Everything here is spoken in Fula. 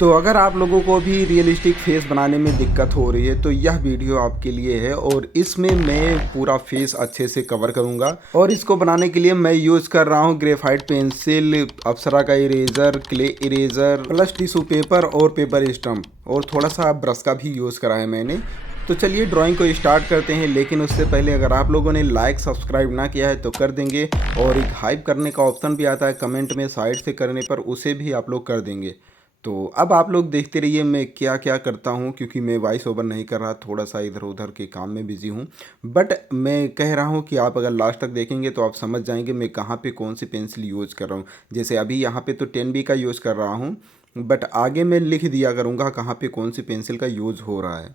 तो अगर आप लोगों को भी रियलिस्टिक फेस बनाने में दिक्कत हो रही है तो यह वीडियो आपके लिए है और इसमें मैं पूरा फेस अच्छे से कवर करूंगा। और इसको बनाने के लिए मैं यूज़ कर रहा हूं ग्रेफाइट पेंसिल, अप्सरा का eraser, clay eraser plus tissue paper और पेपर स्टम्प और थोड़ा सा ब्रश का भी यूज़ करा है मैंने। तो चलिए ड्राइंग को स्टार्ट करते हैं, लेकिन उससे पहले अगर आप लोगों ने लाइक सब्सक्राइब ना किया है तो कर देंगे। और एक हाइप करने का ऑप्शन भी आता है कमेंट में साइड से करने पर, उसे भी आप लोग कर देंगे। तो अब आप लोग देखते रहिए मैं क्या क्या करता हूँ, क्योंकि मैं वॉइस ओवर नहीं कर रहा, थोड़ा सा इधर उधर के काम में बिजी हूँ। बट मैं कह रहा हूँ कि आप अगर लास्ट तक देखेंगे तो आप समझ जाएंगे मैं कहाँ पे कौन सी पेंसिल यूज़ कर रहा हूँ। जैसे अभी यहाँ पे तो 10B का यूज़ कर रहा हूँ, बट आगे मैं लिख दिया करूँगा कहाँ पे कौन सी पेंसिल का यूज़ हो रहा है।